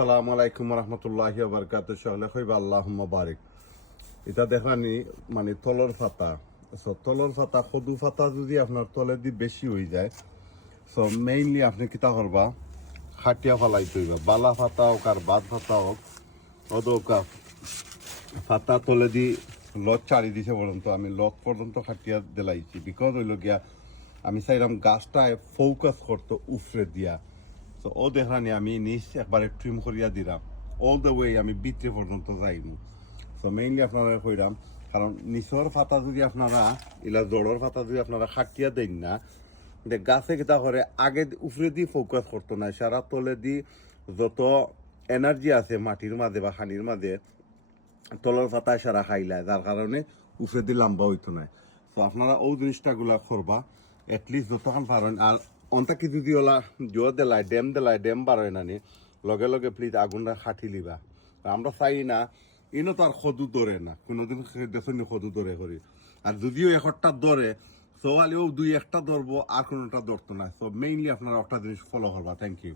আসসালামু আলাইকুম রহমতুল্লাহি বারকাতুহু সকলে কইবা আল্লাহুম্মা বারিক। এটা দেখানি মানে তলর পাতা। সো তলর পাতা সদু পাতা যদি আপনার তলে দি বেশি হয়ে যায়, সো মেইনলি আপনি কিতা করবা, খাটিয়া ফালাই তৈবা বালা পাতা হোক আর বাদ পাতা হোক অদৌকা পাতা তলে দি লট চারি দিছে পর্যন্ত আমি লট পর্যন্ত খাটিয়া দিলাইছি। বিকজ হইল গিয়া আমি চাইলাম গাছটায় ফোকাস করতো উফরে দিয়া। তো ও দেখানি আমি নিচ একবারে ট্রিম করিয়া দিলাম, অল দ্য ওয়ে আমি বিত্রে পর্যন্ত যাইনি। তো মেইনলি আপনারা কইরাম, কারণ নিচর পাতা যদি আপনারা ইলা জড়র পাতা যদি আপনারা খাটিয়া দেন না, গাছে কিতা করে আগে উফরে দিয়ে ফোকাস করতো না, সারা তলে দি যত এনার্জি আছে মাটির মাঝে বা খানির মাঝে তলর পাতায় সারা খাইলায়, যার কারণে উফরে দিয়ে লম্বা হইতো না। তো আপনারা ও জিনিসটা গুলা করবা এটলিস্ট যতক্ষণ পারেন। আর অন্তাকি যদি ওলা জোর দেলায় ড্যাম বাড়ায় নানি লগে লগে প্লিজ আগুনটা খাটি লিবা। আমরা চাই না ইনো তো আর সদু ধরে না, কোনোদিন দেখুন সদু ধরে করি। আর যদিও একটা ধরে সো আলিও দুই একটা ধরবো আর কোনোটা ধরতো না। সো মেইনলি আপনারা একটা জিনিস ফলো করবা। Thank you.